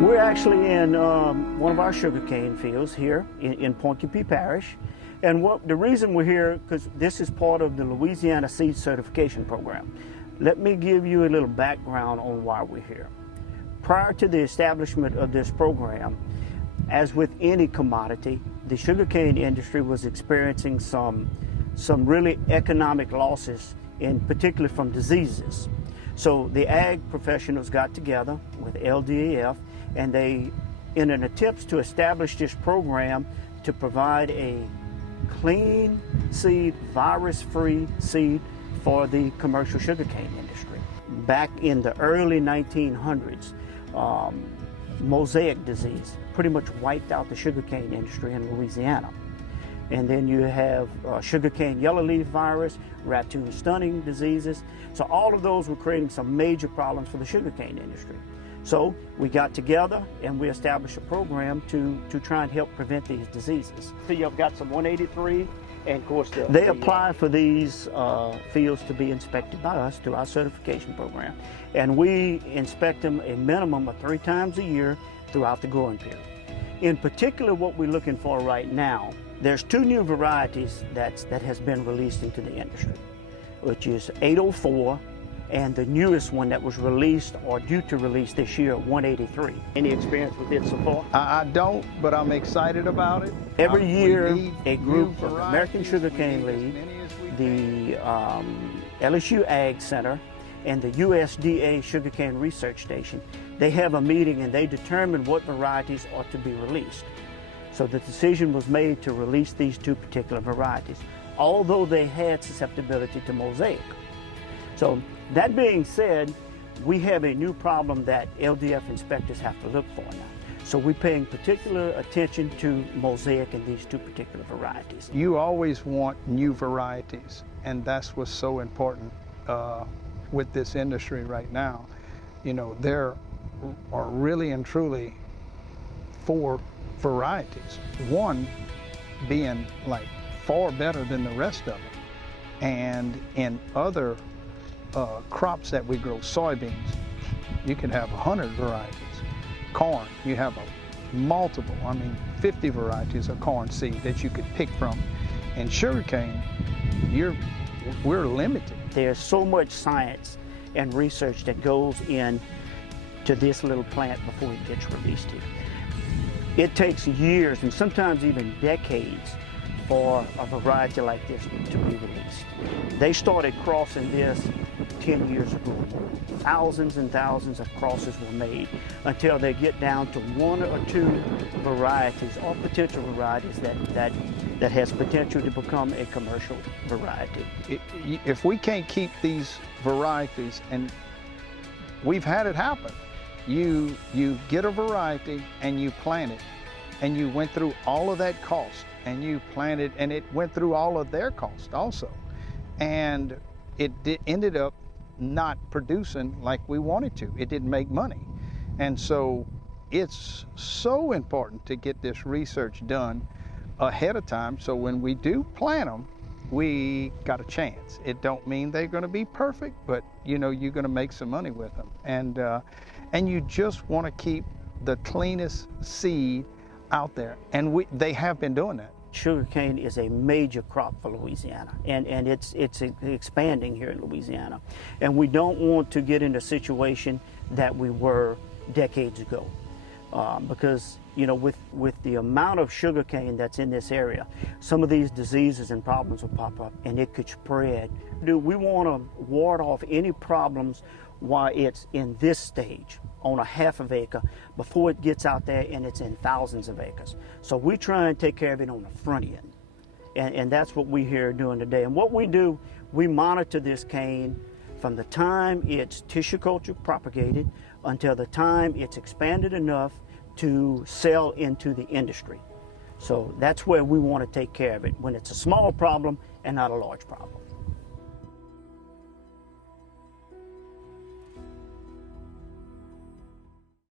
We're actually in one of our sugarcane fields here in Point Parish. And the reason we're here, because this is part of the Louisiana Seed Certification Program. Let me give you a little background on why we're here. Prior to the establishment of this program, as with any commodity, the sugarcane industry was experiencing some really economic losses, in particular from diseases. So the ag professionals got together with LDAF, and they, in an attempt to establish this program to provide a clean seed, virus-free seed for the commercial sugarcane industry. Back in the early 1900s, mosaic disease pretty much wiped out the sugarcane industry in Louisiana. And then you have sugarcane yellow leaf virus, ratoon stunting diseases. So all of those were creating some major problems for the sugarcane industry. So we got together and we established a program to try and help prevent these diseases. So you've got some 183, and of course they apply for these fields to be inspected by us through our certification program. And we inspect them a minimum of 3 times a year throughout the growing period. In particular, what we're looking for right now, there's 2 new varieties that has been released into the industry, which is 804 and the newest one that was released or due to release this year, 183. Any experience with it so far? I don't, but I'm excited about it. Every year, a group of the American Sugarcane League, the LSU Ag Center, and the USDA Sugarcane Research Station, they have a meeting and they determine what varieties are to be released. So the decision was made to release these 2 particular varieties, although they had susceptibility to mosaic. So that being said, we have a new problem that LDF inspectors have to look for now. So we're paying particular attention to mosaic in these 2 particular varieties. You always want new varieties, and that's what's so important with this industry right now. You know, there are really and truly 4 varieties. One being like far better than the rest of them. And in other crops that we grow, soybeans, you can have 100 varieties. Corn, you have multiple, 50 varieties of corn seed that you could pick from. And sugarcane, we're limited. There's so much science and research that goes in to this little plant before it gets released here. It takes years and sometimes even decades for a variety like this to be released. They started crossing this 10 years ago. Thousands and thousands of crosses were made until they get down to 1 or 2 varieties or potential varieties that has potential to become a commercial variety. If we can't keep these varieties, and we've had it happen, you get a variety and you plant it, and you went through all of that cost, and you planted, and it went through all of their cost also, and it ended up not producing like we wanted to. It didn't make money. And so it's so important to get this research done ahead of time, so when we do plant them, we got a chance. It don't mean they're going to be perfect, but you know, you're going to make some money with them. And you just want to keep the cleanest seed out there, and they have been doing that. Sugarcane is a major crop for Louisiana, and it's expanding here in Louisiana. And we don't want to get in a situation that we were decades ago, because you know, with the amount of sugarcane that's in this area, some of these diseases and problems will pop up, and it could spread. We want to ward off any problems while it's in this stage on a ½ of acre before it gets out there and it's in thousands of acres. So we try and take care of it on the front end. And that's what we're here doing today. And what we do, we monitor this cane from the time it's tissue culture propagated until the time it's expanded enough to sell into the industry. So that's where we want to take care of it, when it's a small problem and not a large problem.